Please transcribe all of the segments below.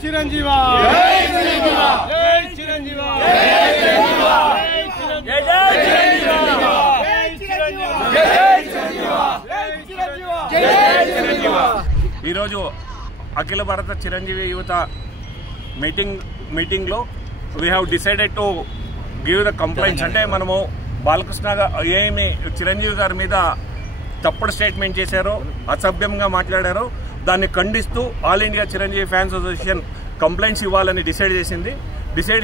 చిరంజీవి ఈరోజు అఖిల భారత చిరంజీవి యువత మీటింగ్ లో we have decided to give the complaints. అంటే మనము బాలకృష్ణ ఏమి చిరంజీవి గారి మీద తప్పుడు స్టేట్మెంట్ చేశారో, అసభ్యంగా మాట్లాడారో దాన్ని ఖండిస్తూ all India Chiranjeevi fans association complaints ఇవ్వాలని డిసైడ్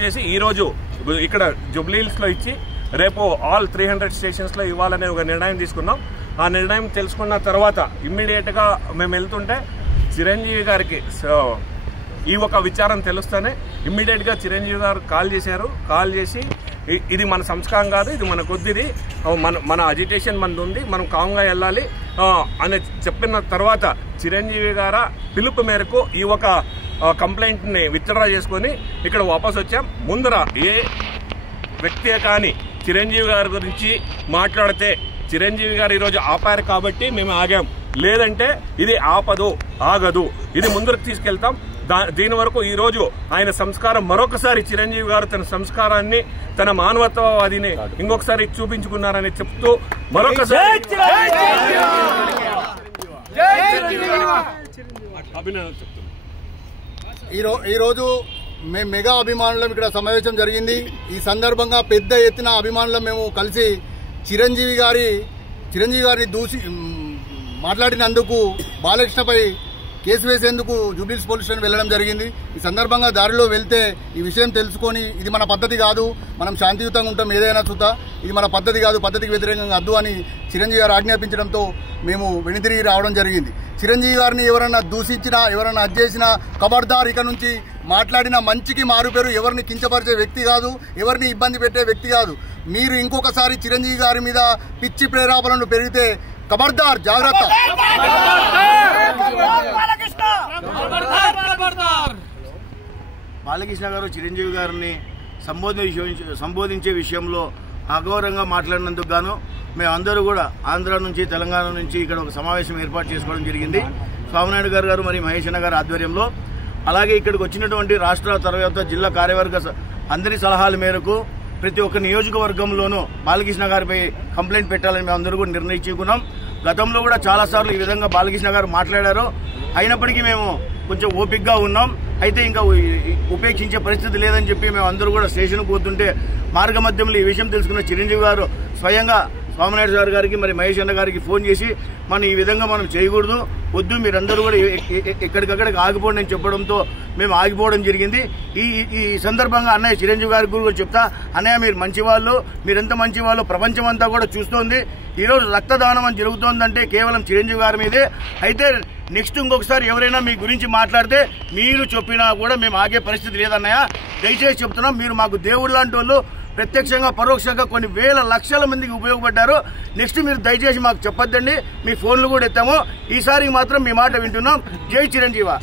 చేసి ఈరోజు ఇక్కడ జూబ్లీ హిల్స్ లో ఇచ్చి రేపు ఆల్ 300 స్టేషన్స్ లో ఇవ్వాలనే ఒక నిర్ణయం తీసుకున్నాం. ఆ నిర్ణయం తెలుసుకున్న తర్వాత ఇమ్మీడియట్ గా మేము వెళ్తుంటే చిరంజీవి గారికి ఈ ఒక విచారం తెలుస్తూనే ఇమ్మీడియట్ గా చిరంజీవి గారు కాల్ చేసి ఇది మన సంస్కారం కాదు, ఇది మన కొద్దిది, మన అజిటేషన్ మనది ఉంది, మనం కామ్గా వెళ్ళాలి అని చెప్పిన తర్వాత చిరంజీవి గారు పిలుపు మేరకు ఈ ఒక కంప్లైంట్ ని విత్డ్రా చేసుకుని ఇక్కడ వాపస్ వచ్చాం. ముందర ఏ వ్యక్తి కానీ చిరంజీవి గారి గురించి మాట్లాడితే చిరంజీవి గారు ఈరోజు ఆపారు కాబట్టి మేము ఆగాం, లేదంటే ఇది ఆగదు, ఇది ముందరకు తీసుకెళ్తాం. దీని వరకు ఈ రోజు ఆయన సంస్కారం మరొకసారి చిరంజీవి గారు తన సంస్కారాన్ని, తన మానవత్వవాదిని ఇంకొకసారి చూపించుకున్నారని చెప్తూ మరొకసారి అభినందనలు చెప్తున్నాం. ఈరోజు మేము మెగా అభిమానులం ఇక్కడ సమావేశం జరిగింది. ఈ సందర్భంగా పెద్ద ఎత్తున అభిమానులం మేము కలిసి చిరంజీవి గారిని దూసి మాట్లాడినందుకు బాలకృష్ణపై కేసు వేసేందుకు జూబ్లీహిల్స్ పోలీస్ స్టేషన్ వెళ్లడం జరిగింది. ఈ సందర్భంగా దారిలో వెళ్తే ఈ విషయం తెలుసుకొని ఇది మన పద్ధతి కాదు, మనం శాంతియుతంగా ఉంటాం, ఏదైనా చూద్దా, ఇది మన పద్ధతి కాదు, పద్ధతికి వ్యతిరేకంగా అద్దు అని చిరంజీవి గారు ఆజ్ఞాపించడంతో మేము వెనుతిరిగి రావడం జరిగింది. చిరంజీవి గారిని ఎవరన్నా దూషించినా, ఎవరన్నా అజ్జేసినా ఖబర్దార్, ఇక నుంచి మాట్లాడిన మంచికి మారుపేరు, ఎవరిని కించపరిచే వ్యక్తి కాదు, ఎవరిని ఇబ్బంది పెట్టే వ్యక్తి కాదు. మీరు ఇంకొకసారి చిరంజీవి గారి మీద పిచ్చి ప్రేరేపణలు పెరిగితే ఖబర్దార్, జాగ్రత్త. బాలకృష్ణ గారు చిరంజీవి గారిని సంబోధించే విషయంలో అగౌరవంగా మాట్లాడినందుకు గాను మేమందరూ కూడా ఆంధ్ర నుంచి, తెలంగాణ నుంచి ఇక్కడ ఒక సమావేశం ఏర్పాటు చేసుకోవడం జరిగింది. స్వామినాయుడు గారు మరియు మహేష్ అన్న గారి ఆధ్వర్యంలో. అలాగే ఇక్కడికి వచ్చినటువంటి రాష్ట్ర తర్వాత జిల్లా కార్యవర్గ అందరి సలహాల మేరకు ప్రతి ఒక్క నియోజకవర్గంలోనూ బాలకృష్ణ గారిపై కంప్లైంట్ పెట్టాలని మేము అందరూ కూడా నిర్ణయించుకున్నాం. గతంలో కూడా చాలాసార్లు ఈ విధంగా బాలకృష్ణ గారు మాట్లాడారు. అయినప్పటికీ మేము కొంచెం ఓపికగా ఉన్నాం. అయితే ఇంకా ఉపేక్షించే పరిస్థితి లేదని చెప్పి మేము అందరూ కూడా స్టేషన్కు పోతుంటే మార్గ మధ్యంలో ఈ విషయం తెలుసుకున్న చిరంజీవి గారు స్వయంగా స్వామినాయుడు గారికి మరి మహేష్ అన్న గారికి ఫోన్ చేసి మనం ఈ విధంగా మనం చేయకూడదు, వద్దు, మీరందరూ కూడా ఎక్కడికక్కడికి ఆగిపోండి అని చెప్పడంతో మేము ఆగిపోవడం జరిగింది. ఈ సందర్భంగా అన్నయ్య చిరంజీవి గారి గురించి చెప్తా, అన్నయ్య మీరు మంచివాళ్ళు, మీరెంత మంచివాళ్ళు ప్రపంచం అంతా కూడా చూస్తోంది. ఈరోజు రక్తదానం అని జరుగుతోందంటే కేవలం చిరంజీవి గారి మీదే. అయితే నెక్స్ట్ ఇంకొకసారి ఎవరైనా మీ గురించి మాట్లాడితే మీరు చెప్పినా కూడా మేము ఆగే పరిస్థితి లేదన్నయ్య, దయచేసి చెప్తున్నాం. మీరు మాకు దేవుడు లాంటి వాళ్ళు, ప్రత్యక్షంగా పరోక్షంగా కొన్ని వేల లక్షల మందికి ఉపయోగపడ్డారు. నెక్స్ట్ మీరు దయచేసి మాకు చెప్పొద్దండి, మీ ఫోన్లు కూడా ఎత్తాము. ఈసారి మాత్రం మీ మాట వింటున్నాం. జై చిరంజీవి.